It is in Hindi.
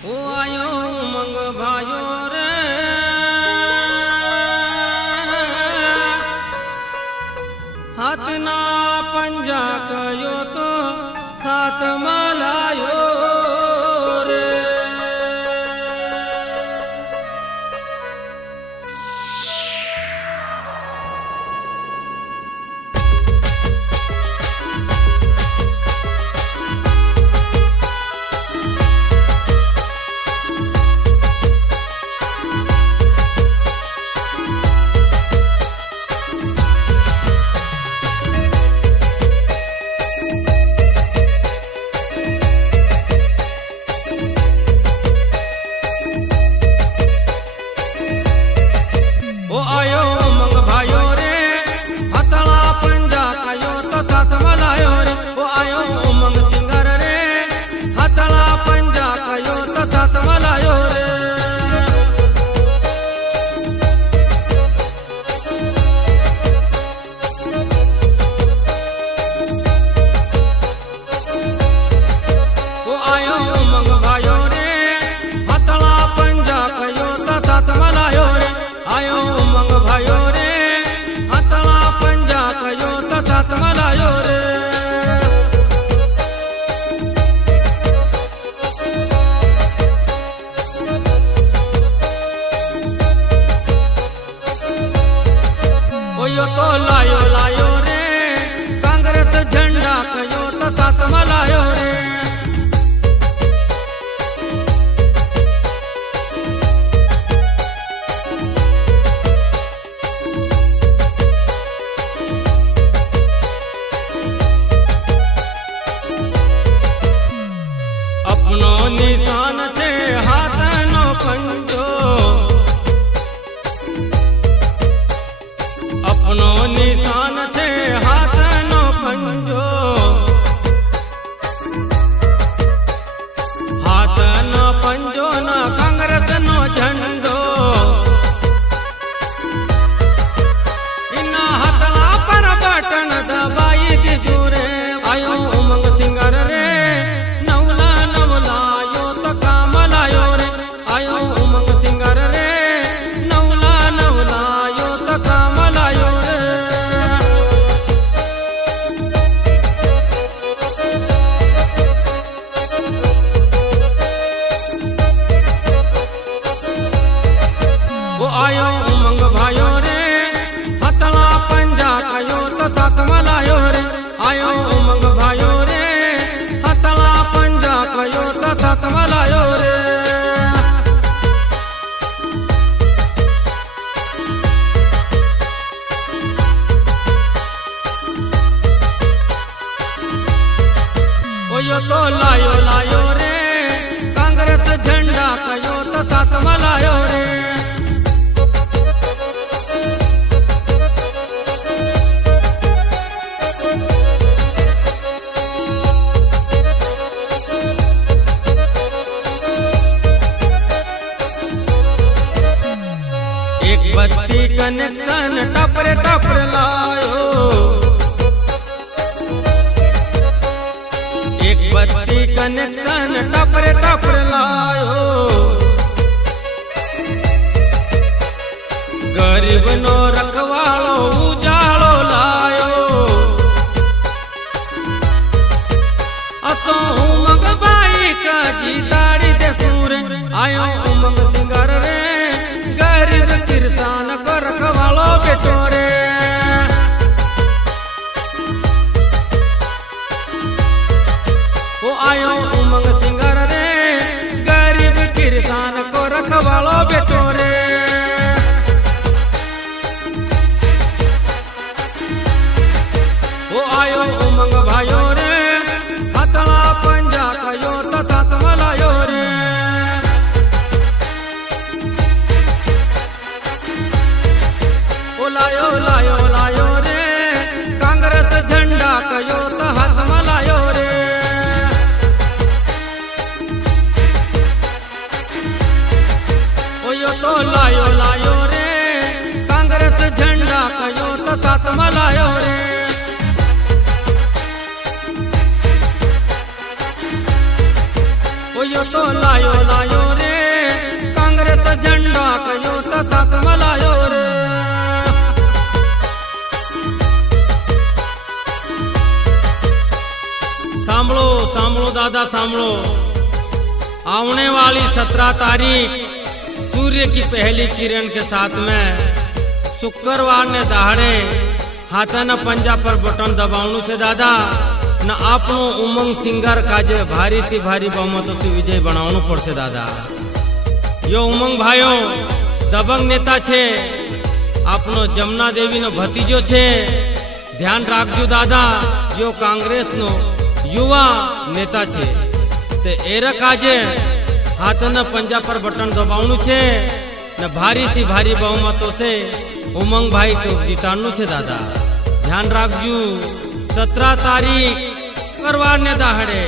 ओ आयो उमंग भायो रे हाथना पंजा कयो तो सात मलायो रे। तो लायो लायो रे कांग्रेस झंडा कयो तो सातमा लायो रे। अपनो निशान छे हाथ नो पंजो, अपनो निशान छे हाथ नो पंजो, हाथ नो पंजो न कांग्रेस नो झंडो। इना हाथला पर बटन दबाई दीजो रे। आयो उमंग सिंगर रे नवला नवला यो तो काम लायो रे। आयो उमंग सिंगर रे नवला नवला यो तो काम लायो रे। वो आयो उमंग भायो रे हथला पंजा कयो तो सातमा लायो रे। आयो उमंग भायो रे हथला पंजा कयो तो सातमा लायो रे। यो तो लायो लायो रे कांग्रेस झंडा कयो तो सातमा लायो रे। एक बत्ती कनेक्शन टपरे टपरे लायो, एक बत्ती कनेक्शन टपरे टपरे लायो। गरीब नो रखवालो उजालो लायो। असो उमंग बाई का जीताड़ी देखूं रे। आयो उमंग सिंगर रे गरीब किसान को रखवालो बेटो रे। वो आयो उमंग सिंगर रे गरीब किसान को रखवालो बेटो रे। वो आयो उमंग भायो रे हथला તાકમાં લાયો રે. सांभलो सांभलो दादा सांभलो, आने वाली 17 तारीख सूर्य की पहली किरण के साथ में शुक्रवार ने दहाड़े हाथाना पंजा पर बटन दबावनु छे दादा न आपनो उमंग सिंगर काजे भारी सी भारी बहुमतों से विजय बनावनु पड़से दादा. यो उमंग भाइयों दबंग नेता छे, आपनो जमुना देवी नो भतीजो छे. ध्यान राखजो दादा, यो कांग्रेस नो युवा नेता छे. ते एरक आजे हाथना पंजा पर बटन दबावनु छे ने भारी सी भारी बहुमतों से उमंग भाई को जितानु छे दादा. ध्यान राखजू 17 तारीख शुक्रवार ने दाहड़े.